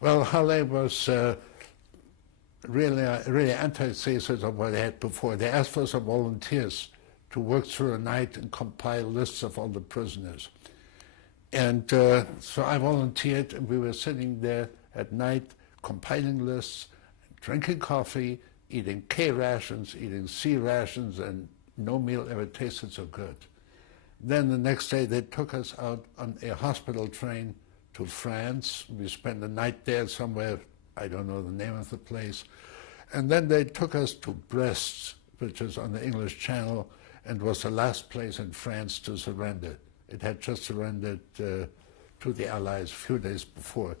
Well, Halle was really antithesis of what they had before. They asked for some volunteers to work through the night and compile lists of all the prisoners. And so I volunteered, and we were sitting there at night compiling lists, drinking coffee, eating K rations, eating C rations, and no meal ever tasted so good. Then the next day they took us out on a hospital train to France. We spent the night there somewhere, I don't know the name of the place. And then they took us to Brest, which is on the English Channel, and was the last place in France to surrender. It had just surrendered to the Allies a few days before.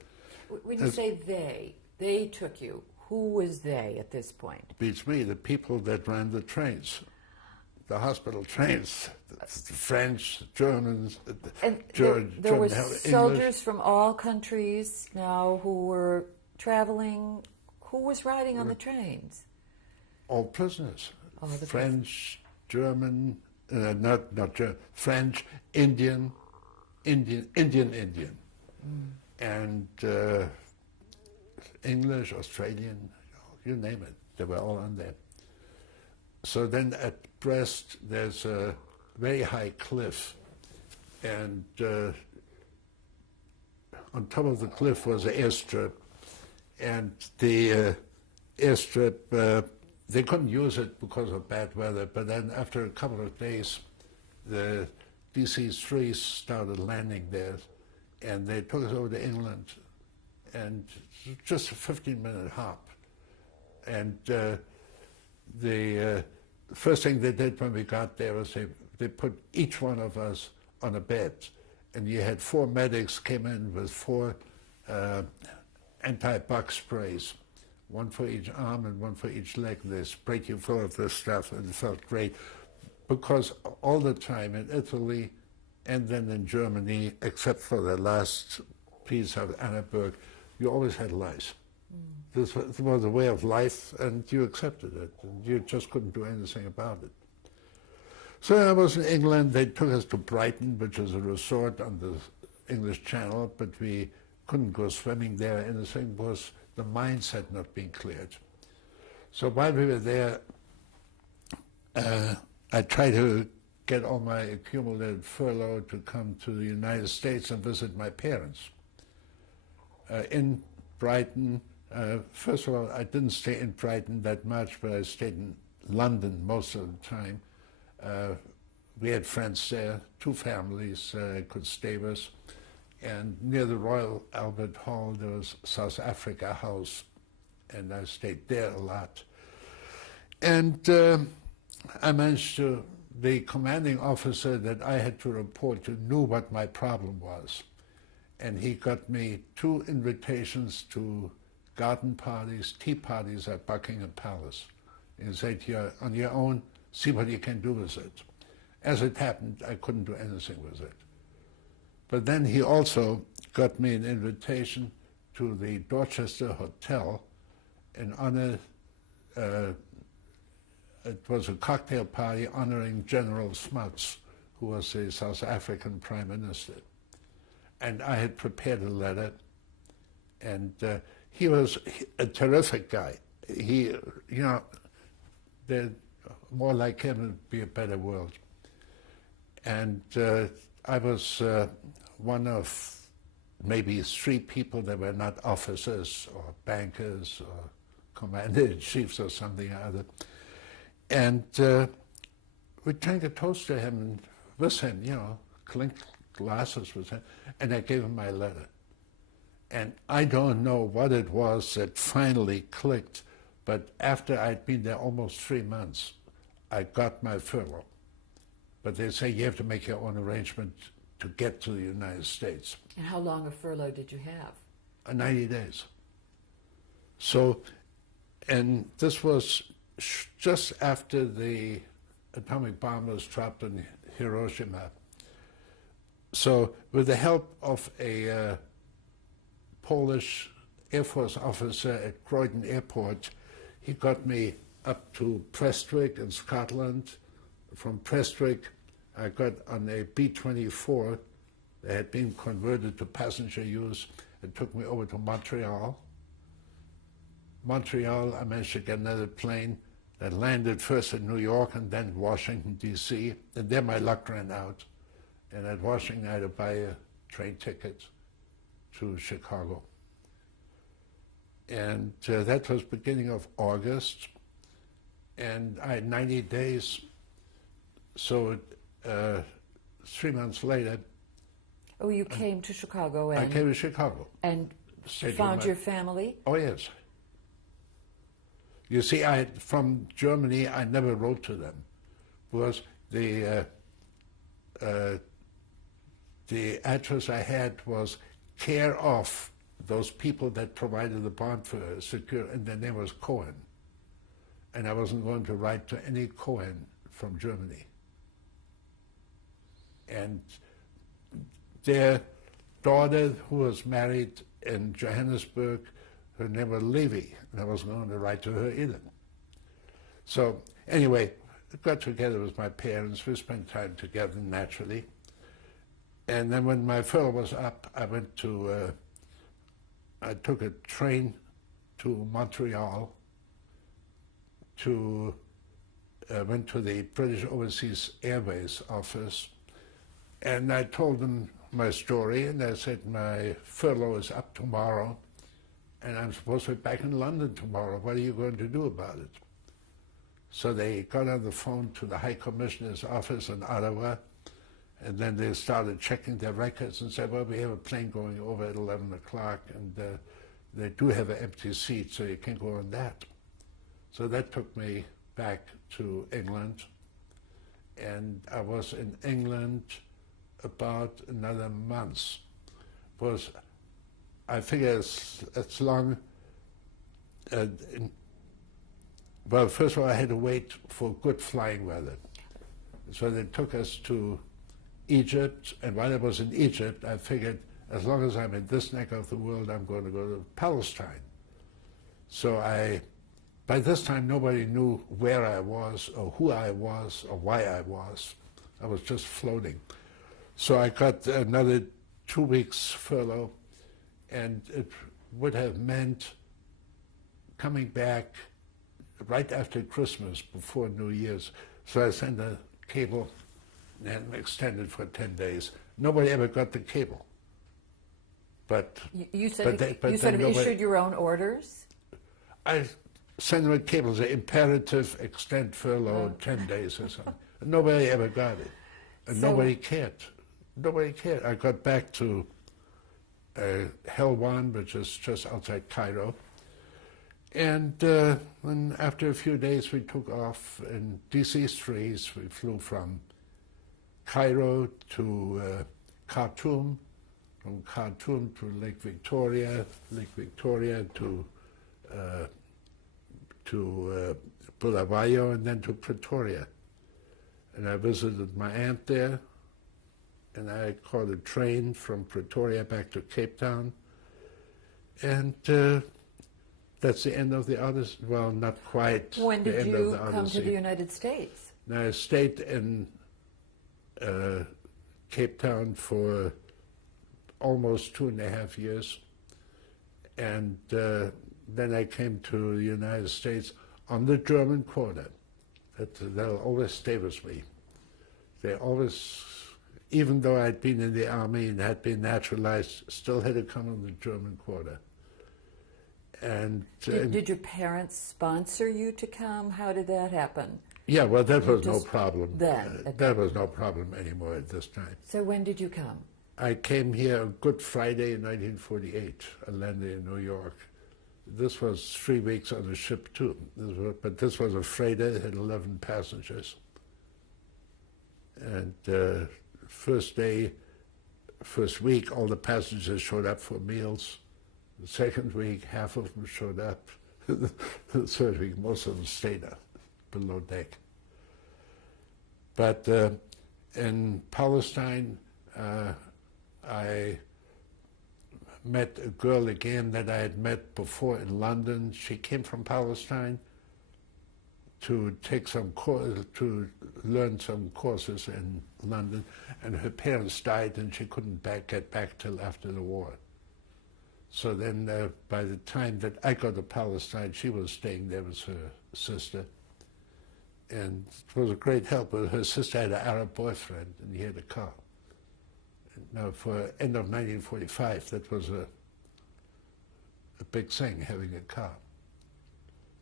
When you say they took you, who was they at this point? Beats me, the people that ran the trains, the hospital trains, the French, the Germans, there were soldiers from all countries now who were traveling. Who was riding on the trains? All prisoners. Oh, the French, German, not German, French, Indian, and English, Australian, you name it. They were all on there. So then at Brest, there's a very high cliff, and on top of the cliff was an airstrip, and the airstrip, they couldn't use it because of bad weather, but then after a couple of days, the DC-3s started landing there, and they took us over to England, and just a 15-minute hop. And the first thing they did when we got there was they put each one of us on a bed, and you had 4 medics came in with 4 anti-bug sprays, one for each arm and one for each leg. They sprayed you full of this stuff, and it felt great, because all the time in Italy and then in Germany, except for the last piece of Annaberg, you always had lice. This was a way of life, and you accepted it, and you just couldn't do anything about it. So I was in England. They took us to Brighton, which is a resort on the English Channel, but we couldn't go swimming there or anything because the mines had not been cleared. So while we were there, I tried to get all my accumulated furlough to come to the United States and visit my parents. In Brighton, first of all, I didn't stay in Brighton that much, but I stayed in London most of the time. We had friends there, 2 families could stay with us. And near the Royal Albert Hall, there was South Africa House, and I stayed there a lot. And I managed to, the commanding officer that I had to report to knew what my problem was. And he got me 2 invitations to garden parties, tea parties at Buckingham Palace. And he said, "You're on your own, see what you can do with it." As it happened, I couldn't do anything with it. But then he also got me an invitation to the Dorchester Hotel in honor, it was a cocktail party honoring General Smuts, who was the South African Prime Minister. And I had prepared a letter, and he was a terrific guy. He, you know, more like him would be a better world. And I was one of maybe 3 people that were not officers or bankers or commander-in-chiefs or something or other. And we drank a toast to him and with him, you know, clink glasses with him, and I gave him my letter. And I don't know what it was that finally clicked, but after I'd been there almost 3 months, I got my furlough. But they say you have to make your own arrangement to get to the United States. And how long a furlough did you have? 90 days. So, and this was just after the atomic bomb was dropped on Hiroshima. So with the help of a Polish Air Force officer at Croydon Airport, he got me up to Prestwick in Scotland. From Prestwick, I got on a B-24 that had been converted to passenger use, It took me over to Montreal. Montreal, I managed to get another plane that landed first in New York and then Washington, D.C. And then my luck ran out. And at Washington, I had to buy a train ticket to Chicago. And that was beginning of August. And I had 90 days. So 3 months later. Oh, you came to Chicago. And I came to Chicago. And found your family? Oh, yes. You see, from Germany, I never wrote to them, because the address I had was care of those people that provided the bond for security, and their name was Cohen. And I wasn't going to write to any Cohen from Germany. And their daughter, who was married in Johannesburg, her name was Levy, and I wasn't going to write to her either. So anyway, I got together with my parents. We spent time together naturally. And then when my furlough was up, I went to, I took a train to Montreal, went to the British Overseas Airways office, and I told them my story, and I said, my furlough is up tomorrow, and I'm supposed to be back in London tomorrow. What are you going to do about it? So they got on the phone to the High Commissioner's office in Ottawa, and then they started checking their records and said, well, we have a plane going over at 11 o'clock, and they do have an empty seat, so you can go on that. So that took me back to England, and I was in England about another month. Was I figure it's long. Well, first of all, I had to wait for good flying weather. So they took us to Egypt, and while I was in Egypt, I figured as long as I'm in this neck of the world, I'm going to go to Palestine. So by this time, nobody knew where I was, or who I was, or why I was. I was just floating. So I got another 2 weeks furlough, and it would have meant coming back right after Christmas, before New Year's. So I sent a cable and extended for 10 days. Nobody ever got the cable. But you sort of issued your own orders? I sent them a cable, the imperative extend furlough 10 days or something. Nobody ever got it. And so, nobody cared. Nobody cared. I got back to Helwan, which is just outside Cairo. And after a few days, we took off in DC-3s. We flew from Cairo to Khartoum, from Khartoum to Lake Victoria to Bulawayo, and then to Pretoria. And I visited my aunt there, and I caught a train from Pretoria back to Cape Town. And that's the end of the Odyssey. Well, not quite. When did you come to the United States? Now, I stayed in Cape Town for almost 2.5 years. And then I came to the United States on the German quarter. They'll always stay with me. They always, even though I'd been in the army and had been naturalized, still had to come on the German quarter. And did your parents sponsor you to come? How did that happen? Yeah, well, that was no problem. Then? That was no problem anymore at this time. So when did you come? I came here on Good Friday in 1948. I landed in New York. This was 3 weeks on the ship, too. But this was a freighter. It had 11 passengers. And first week, all the passengers showed up for meals. The second week, half of them showed up. The third week, most of them stayed up below deck. But in Palestine, I met a girl again that I had met before in London. She came from Palestine to take to learn some courses in London, and her parents died, and she couldn't get back till after the war. So then by the time that I got to Palestine, she was staying there with her sister. And it was a great help. Her sister had an Arab boyfriend, and he had a car. And now, for end of 1945, that was a big thing, having a car.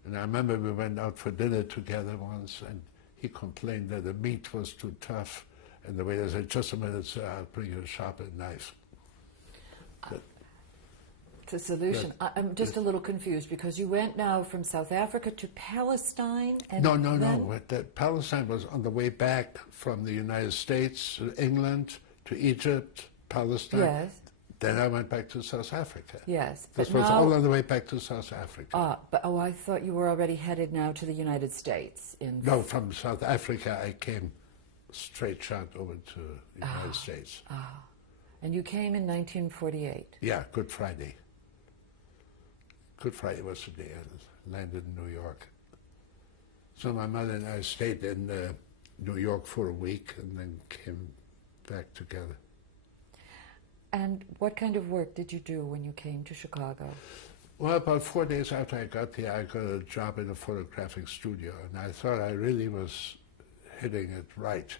And I remember we went out for dinner together once, and he complained that the meat was too tough. And the waiter said, "Just a minute, sir, I'll bring you a sharpened knife." It's a solution. I'm just a little confused because you went now from South Africa to Palestine. And no. Palestine was on the way back from the United States to England to Egypt, Palestine. Yes. Then I went back to South Africa. Yes. This was all on the way back to South Africa. I thought you were already headed now to the United States. No, from South Africa I came straight shot over to the United States. And you came in 1948? Yeah, Good Friday. Good Friday was the day I landed in New York. So my mother and I stayed in New York for a week and then came back together. And what kind of work did you do when you came to Chicago? Well, about 4 days after I got here, I got a job in a photographic studio, and I thought I really was hitting it right.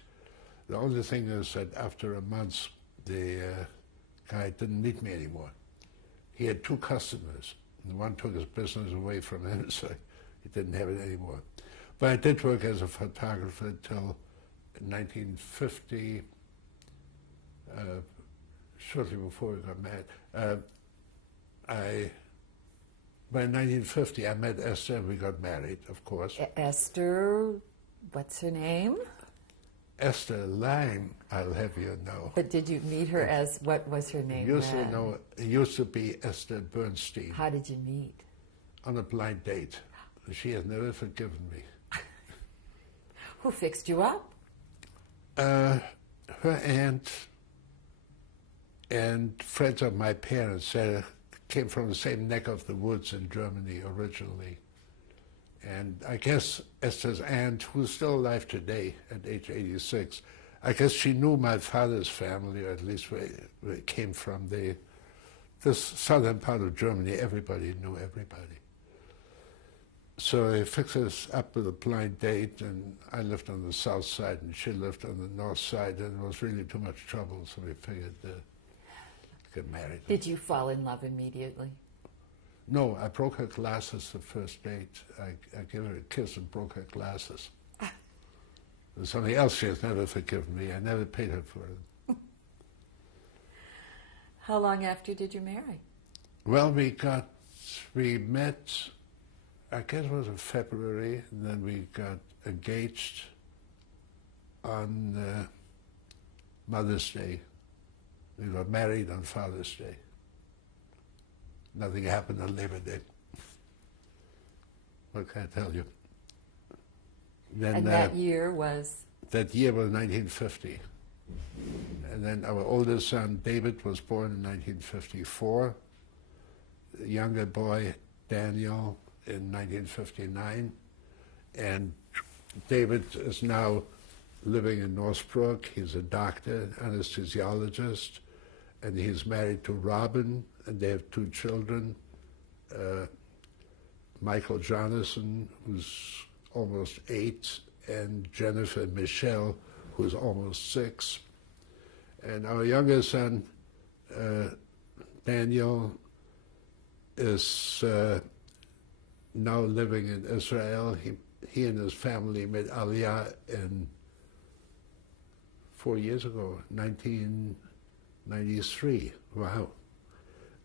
The only thing is that after a month, the guy didn't need me anymore. He had 2 customers. And one took his business away from him, so he didn't have it anymore. But I did work as a photographer until 1950, shortly before we got married. By 1950, I met Esther and we got married, of course. Esther, what's her name? Esther Lang, I'll have you know. But did you meet her as, what was her name? It used to be Esther Bernstein. How did you meet? On a blind date. She has never forgiven me. Who fixed you up? Her aunt and friends of my parents came from the same neck of the woods in Germany originally. And I guess Esther's aunt, who's still alive today at age 86, I guess she knew my father's family, or at least where it came from. This southern part of Germany, everybody knew everybody. So they fixed us up with a blind date, and I lived on the south side, and she lived on the north side, and it was really too much trouble, so we figured to get married. Did you fall in love immediately? No, I broke her glasses the first date. I gave her a kiss and broke her glasses. There's something else she has never forgiven me. I never paid her for it. How long after did you marry? Well, we met, I guess it was in February, and then we got engaged on Mother's Day. We got married on Father's Day. Nothing happened on Labor Day. What can I tell you? Then, and that year was? That year was 1950. And then our oldest son, David, was born in 1954. The younger boy, Daniel, in 1959. And David is now living in Northbrook. He's a doctor, anesthesiologist, and he's married to Robin, and they have 2 children, Michael Jonathan, who's almost 8, and Jennifer Michelle, who's almost 6. And our youngest son, Daniel, is now living in Israel. He and his family made Aliyah 4 years ago, 1993. Wow.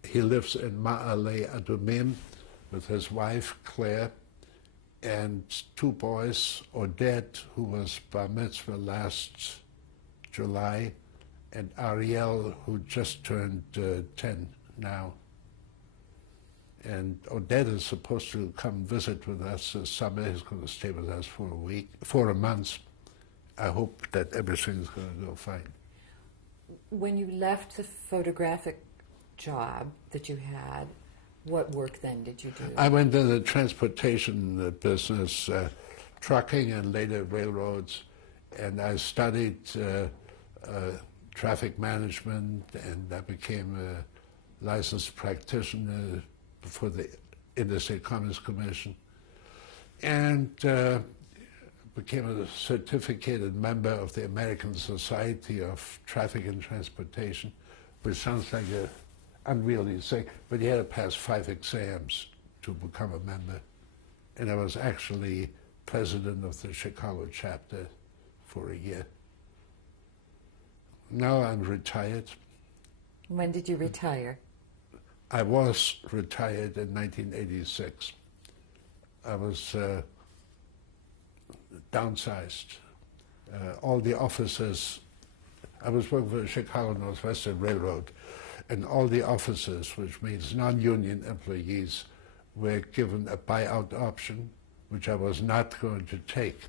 He lives in Ma'ale Adumim with his wife, Claire, and 2 boys, Odette, who was bar mitzvah last July, and Ariel, who just turned 10 now. And Odette is supposed to come visit with us this summer. He's going to stay with us for a month. I hope that everything's going to go fine. When you left the photographic job that you had, what work then did you do? I went in the transportation business, trucking and later railroads, and I studied traffic management, and I became licensed practitioner for the Interstate Commerce Commission, and became a certificated member of the American Society of Traffic and Transportation, which sounds like an unwieldy thing, but you had to pass 5 exams to become a member. And I was actually president of the Chicago chapter for a year. Now I'm retired. When did you retire? I was retired in 1986. I was downsized. All the officers, I was working for the Chicago Northwestern Railroad, and all the officers, which means non-union employees, were given a buyout option, which I was not going to take.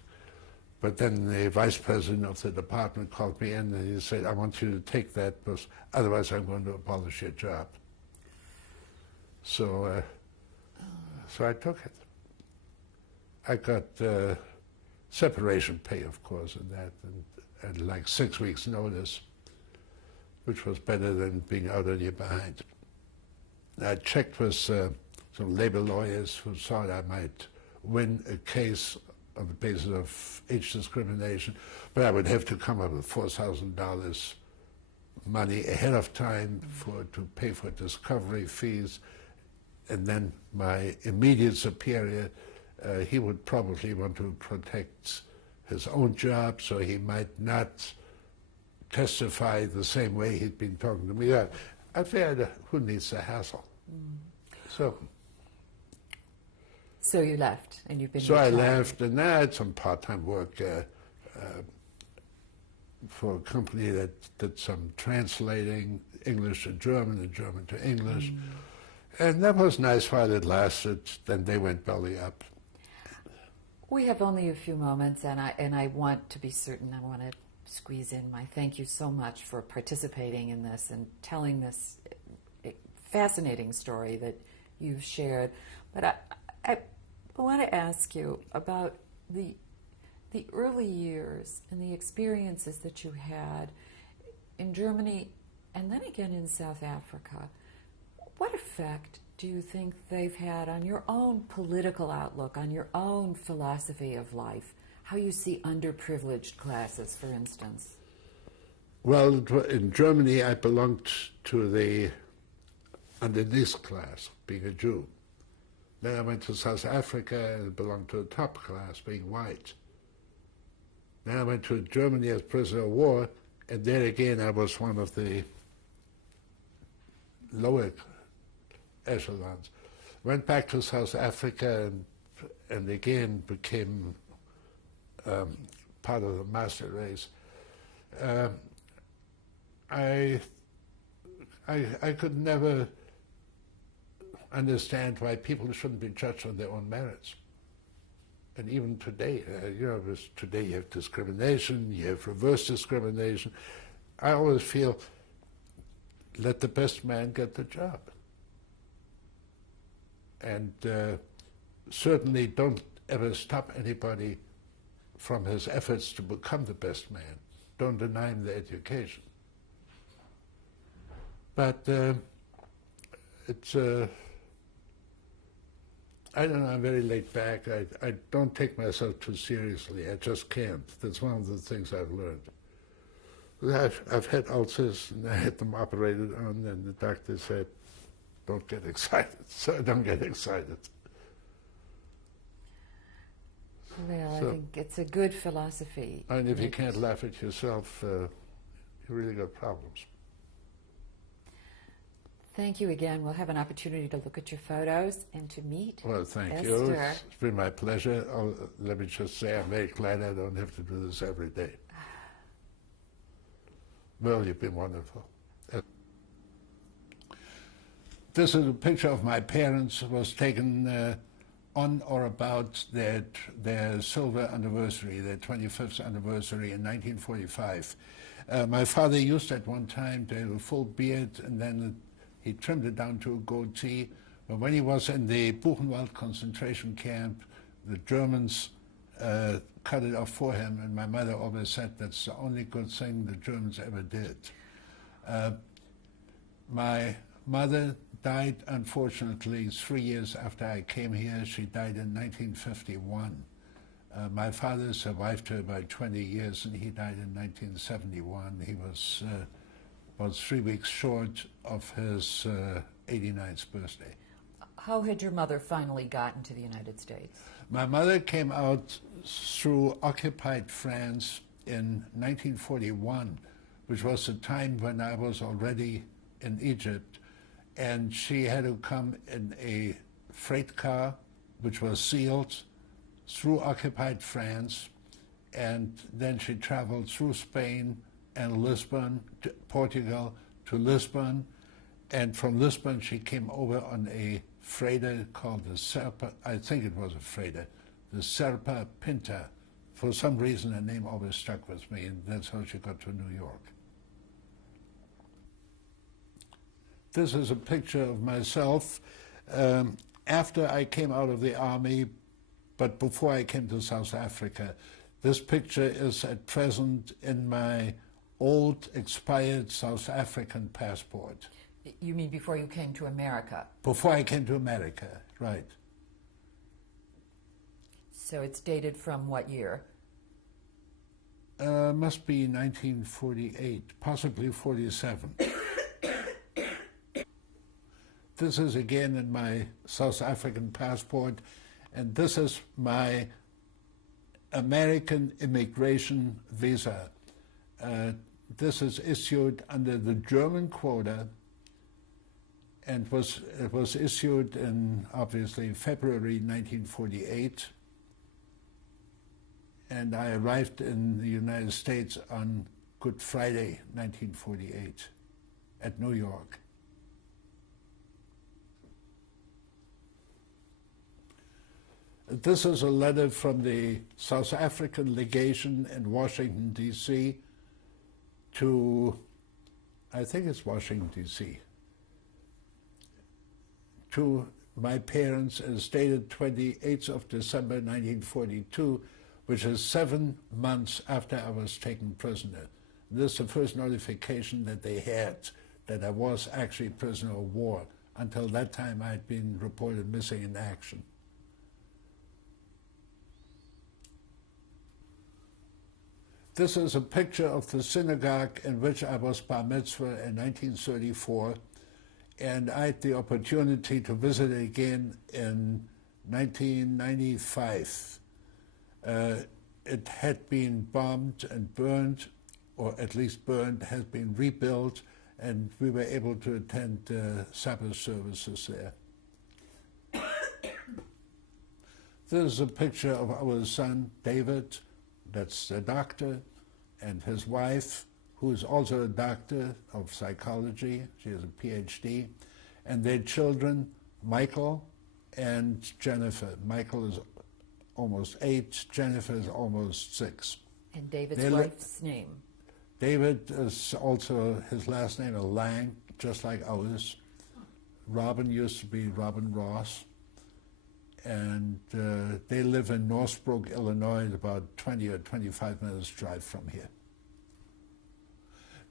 But then the vice president of the department called me in and he said, I want you to take that because otherwise I'm going to abolish your job. So, so I took it. I got separation pay, of course, and that, and like 6 weeks' notice, which was better than being out on your behind. I checked with some labor lawyers who thought I might win a case on the basis of age discrimination, but I would have to come up with $4,000 money ahead of time to pay for discovery fees, and then my immediate superior, he would probably want to protect his own job, so he might not testify the same way he'd been talking to me. I figured, who needs the hassle? So you left, and you've been retired. So I left, and I had some part-time work for a company that did some translating English to German and German to English. And that was nice while it lasted. Then they went belly up. We have only a few moments, and I want to be certain, I want to squeeze in my thank you so much for participating in this and telling this fascinating story that you've shared. But I want to ask you about the early years and the experiences that you had in Germany and then again in South Africa. What effect do you think they've had on your own political outlook, on your own philosophy of life, how you see underprivileged classes, for instance? Well, in Germany, I belonged to the underneath class, being a Jew. Then I went to South Africa and belonged to the top class, being white. Then I went to Germany as prisoner of war, and there again I was one of the lower echelons. Went back to South Africa and again became part of the master race. I could never understand why people shouldn't be judged on their own merits. And even today, today you have discrimination, you have reverse discrimination. I always feel, let the best man get the job. And certainly don't ever stop anybody from his efforts to become the best man. Don't deny him the education. But it's, I don't know, I'm very laid back. I don't take myself too seriously. I just can't. That's one of the things I've learned. I've had ulcers, and I had them operated on, and the doctor said, don't get excited. So I don't get excited. Well, I think it's a good philosophy. And if you can't laugh at yourself, you really got problems. Thank you again. We'll have an opportunity to look at your photos and to meet Well, thank Esther. you. It's been my pleasure. Let me just say I'm very glad I don't have to do this every day. Well, you've been wonderful. This is a picture of my parents. It was taken on or about their silver anniversary, their 25th anniversary in 1945. My father used at one time to have a full beard, and then he trimmed it down to a goatee. But when he was in the Buchenwald concentration camp, the Germans cut it off for him, and my mother always said that's the only good thing the Germans ever did. My mother died, unfortunately, 3 years after I came here. She died in 1951. My father survived her by 20 years, and he died in 1971. He was about 3 weeks short of his 89th birthday. How had your mother finally gotten to the United States? My mother came out through occupied France in 1941, which was the time when I was already in Egypt, and she had to come in a freight car, which was sealed, through occupied France, and then she traveled through Spain and Lisbon, to Portugal, to Lisbon, and from Lisbon she came over on a freighter called the Serpa, I think it was a freighter, the Serpa Pinta. For some reason the name always stuck with me, and that's how she got to New York. This is a picture of myself after I came out of the army, but before I came to South Africa. This picture is at present in my old expired South African passport. You mean before you came to America? Before I came to America, right. So it's dated from what year? Must be 1948, possibly 47. This is again in my South African passport, and this is my American immigration visa. This is issued under the German quota, and it was issued in, obviously, February 1948. And I arrived in the United States on Good Friday, 1948, at New York. This is a letter from the South African legation in Washington, D.C. to, I think it's Washington, D.C., to my parents, as dated 28th of December 1942, which is 7 months after I was taken prisoner. This is the first notification that they had that I was actually prisoner of war. Until that time, I had been reported missing in action. This is a picture of the synagogue in which I was bar mitzvah in 1934, and I had the opportunity to visit it again in 1995. It had been bombed and burned, or at least burned, has been rebuilt, and we were able to attend Sabbath services there. This is a picture of our son, David, that's the doctor, and his wife, who is also a doctor of psychology. She has a PhD, and their children, Michael and Jennifer. Michael is almost 8, Jennifer is almost 6. And David's wife's name? David is also, his last name is Lang, just like ours. Robin used to be Robin Ross. And they live in Northbrook, Illinois, about 20 or 25 minutes drive from here.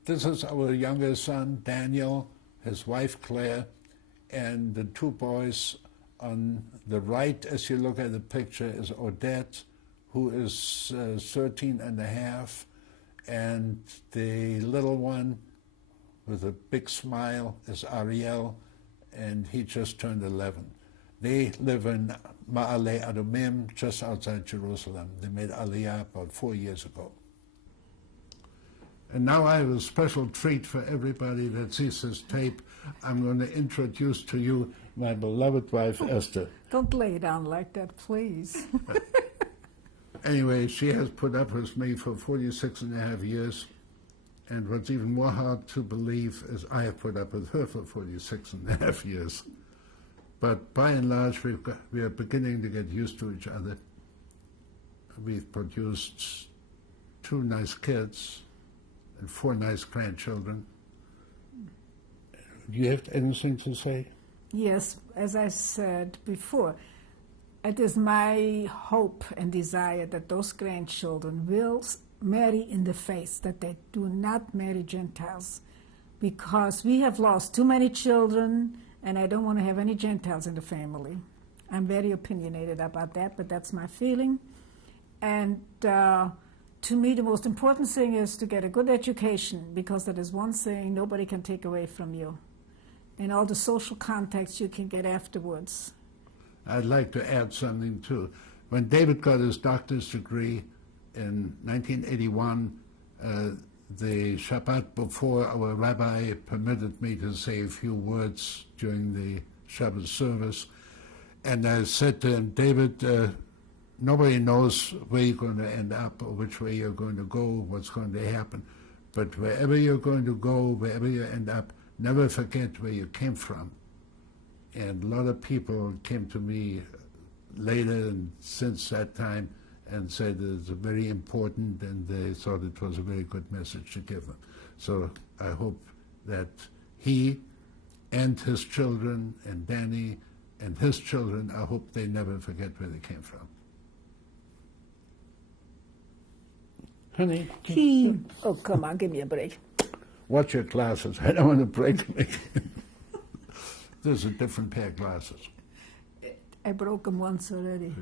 This is our younger son, Daniel, his wife, Claire, and the 2 boys. On the right, as you look at the picture, is Odette, who is 13 and a half, and the little one with a big smile is Ariel, and he just turned 11. They live in Ma'ale Adumim, just outside Jerusalem. They made Aliyah about 4 years ago. And now I have a special treat for everybody that sees this tape. I'm going to introduce to you my beloved wife, Esther. Don't lay it down like that, please. Anyway, she has put up with me for 46 and a half years. And what's even more hard to believe is I have put up with her for 46 and a half years. But by and large, we are beginning to get used to each other. We've produced 2 nice kids and 4 nice grandchildren. Do you have anything to say? Yes, as I said before, it is my hope and desire that those grandchildren will marry in the faith, that they do not marry Gentiles, because we have lost too many children, and I don't want to have any Gentiles in the family. I'm very opinionated about that, but that's my feeling. And to me, the most important thing is to get a good education, because that is one thing nobody can take away from you. And all the social contacts you can get afterwards. I'd like to add something too. When David got his doctor's degree in 1981, the Shabbat before, our rabbi permitted me to say a few words during the Shabbat service. And I said to him, David, nobody knows where you're going to end up or which way you're going to go, what's going to happen. But wherever you're going to go, wherever you end up, never forget where you came from. And a lot of people came to me later and since that time and said it's very important, and they thought it was a very good message to give them. So I hope that he and his children and Danny and his children, I hope they never forget where they came from. Honey? Oh, come on, give me a break. Watch your glasses. I don't want to break them. There's a different pair of glasses. I broke them once already.